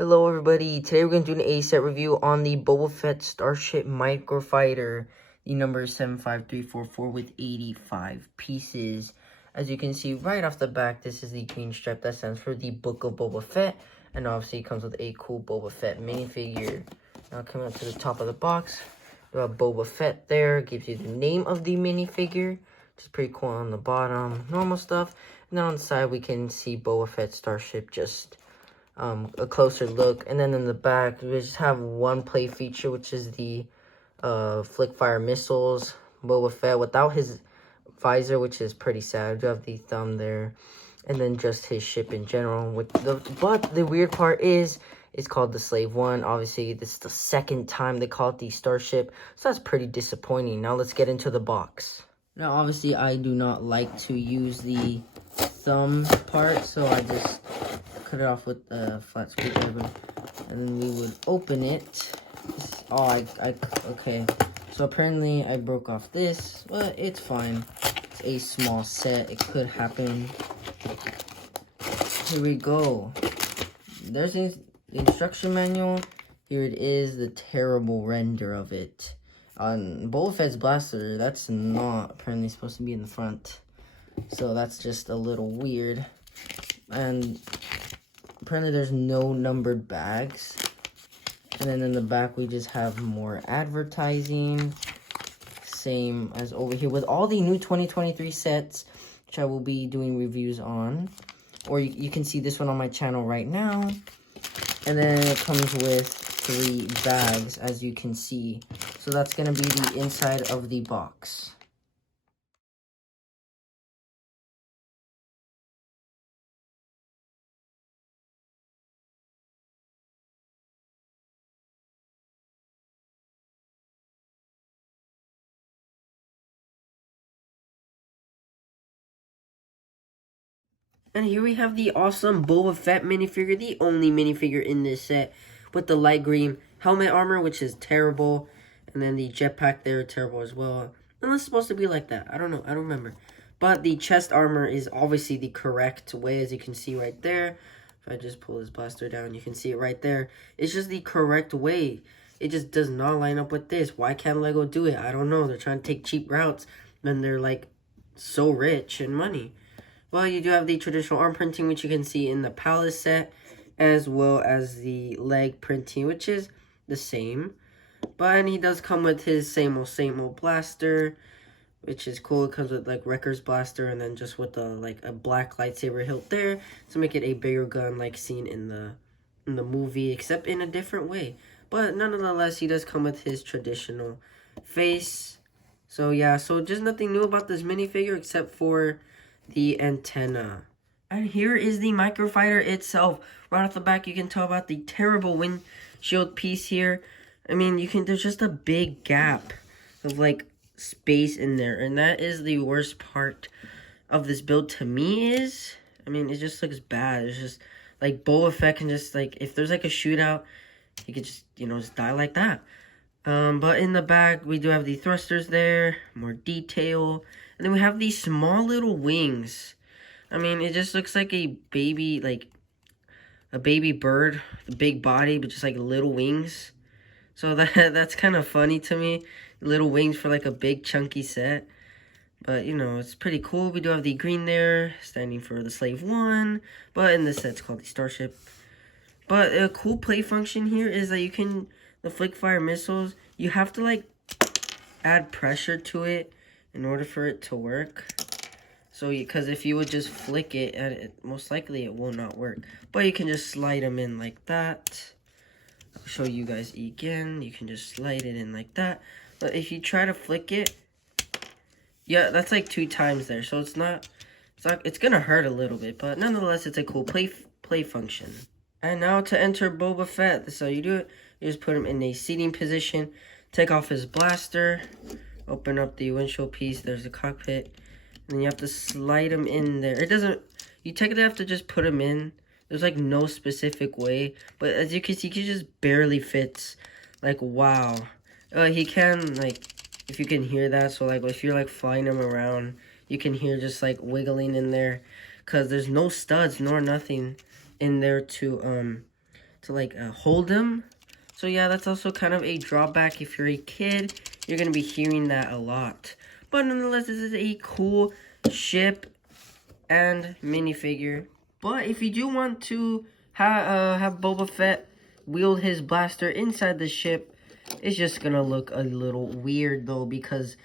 Hello everybody, today we're going to do an A-set review on the Boba Fett Starship Microfighter, the number 75344 with 85 pieces. As you can see right off the back, this is the green stripe that stands for the Book of Boba Fett, and obviously it comes with a cool Boba Fett minifigure. Now coming up to the top of the box, we have Boba Fett there, gives you the name of the minifigure, which is pretty cool on the bottom, normal stuff, and then on the side we can see Boba Fett Starship just a closer look. And then in the back we just have one play feature, which is the flick fire missiles Boba Fett without his visor, which is pretty sad. We do have the thumb there, and then just his ship in general. But the weird part is it's called the Slave One. Obviously this is the second time they call it the Starship, so that's pretty disappointing. Now let's get into the box. Now obviously I do not like to use the thumb part, so I just cut it off with a flat screwdriver, and then we would open it. Okay, so apparently I broke off this, but it's fine. It's a small set, it could happen. Here we go. There's the instruction manual. Here it is, the terrible render of it. On Boba Fett's blaster, that's not apparently supposed to be in the front, so that's just a little weird. And apparently there's no numbered bags. And then in the back we just have more advertising, same as over here with all the new 2023 sets, which I will be doing reviews on, or you can see this one on my channel right now. And then it comes with 3 bags, as you can see. So that's going to be the inside of the box. And here we have the awesome Boba Fett minifigure, the only minifigure in this set, with the light green helmet armor, which is terrible, and then the jetpack there, terrible as well. Unless it's supposed to be like that. I don't know. I don't remember. But the chest armor is obviously the correct way, as you can see right there. If I just pull this blaster down, you can see it right there. It's just the correct way. It just does not line up with this. Why can't LEGO do it? I don't know. They're trying to take cheap routes when they're, like, so rich in money. Well, you do have the traditional arm printing, which you can see in the Palace set, as well as the leg printing, which is the same. But he does come with his same old blaster, which is cool. It comes with like Wrecker's blaster, and then just with a black lightsaber hilt there to make it a bigger gun, like seen in the movie, except in a different way. But nonetheless, he does come with his traditional face. So yeah, so just nothing new about this minifigure except for the antenna. And here is the Microfighter itself. Right off the back, you can tell about the terrible windshield piece here. I mean, there's just a big gap of like space in there, and that is the worst part of this build to me. I mean, it just looks bad. It's just like Boba Fett can just, like, if there's like a shootout, he could just, just die like that. But in the back, we do have the thrusters there, more detail. And then we have these small little wings. I mean, it just looks like a baby bird, the big body, but just like little wings. So that's kind of funny to me. Little wings for like a big chunky set. But, it's pretty cool. We do have the green there, standing for the Slave One. But in this set, it's called the Starship. But a cool play function here is that the flick fire missiles, you have to like add pressure to it in order for it to work. So because if you would just flick it, most likely it will not work. But you can just slide them in like that. I'll show you guys again. You can just slide it in like that. But if you try to flick it, yeah, that's like 2 times there. So it's gonna hurt a little bit, but nonetheless, it's a cool play function. And now to enter Boba Fett, this is how you do it. You just put him in a seating position, take off his blaster, open up the windshield piece, there's the cockpit, and then you have to slide him in there. You technically have to just put him in. There's like no specific way, but as you can see, he just barely fits. Like, wow. He can, like, if you can hear that, so like if you're like flying him around, you can hear just like wiggling in there, because there's no studs nor nothing in there to to like hold them. So yeah, that's also kind of a drawback if you're a kid. You're gonna be hearing that a lot. But nonetheless, this is a cool ship and minifigure. But if you do want to have Boba Fett wield his blaster inside the ship, it's just gonna look a little weird though, because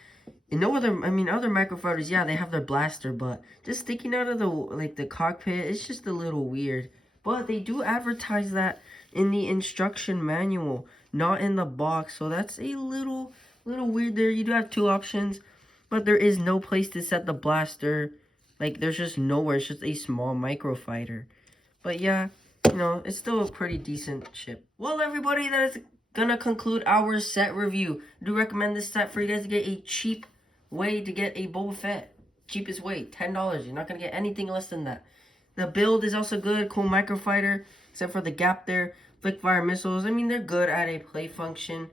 in no other, other microfighters, yeah, they have their blaster, but just sticking out of the cockpit, it's just a little weird. But they do advertise that in the instruction manual, not in the box, so that's a little weird there. You do have two options, but there is no place to set the blaster. Like, there's just nowhere. It's just a small microfighter. But yeah, it's still a pretty decent ship. Well, everybody, that is gonna conclude our set review. I do recommend this set for you guys to get a cheap way to get a Boba Fett. Cheapest way, $10. You're not gonna get anything less than that. The build is also good, cool microfighter, except for the gap there. Flick fire missiles, they're good at a play function,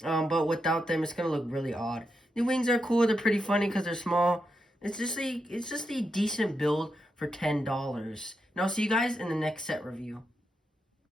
but without them, it's gonna look really odd. The wings are cool, they're pretty funny because they're small. It's just a decent build for $10. And I'll see you guys in the next set review.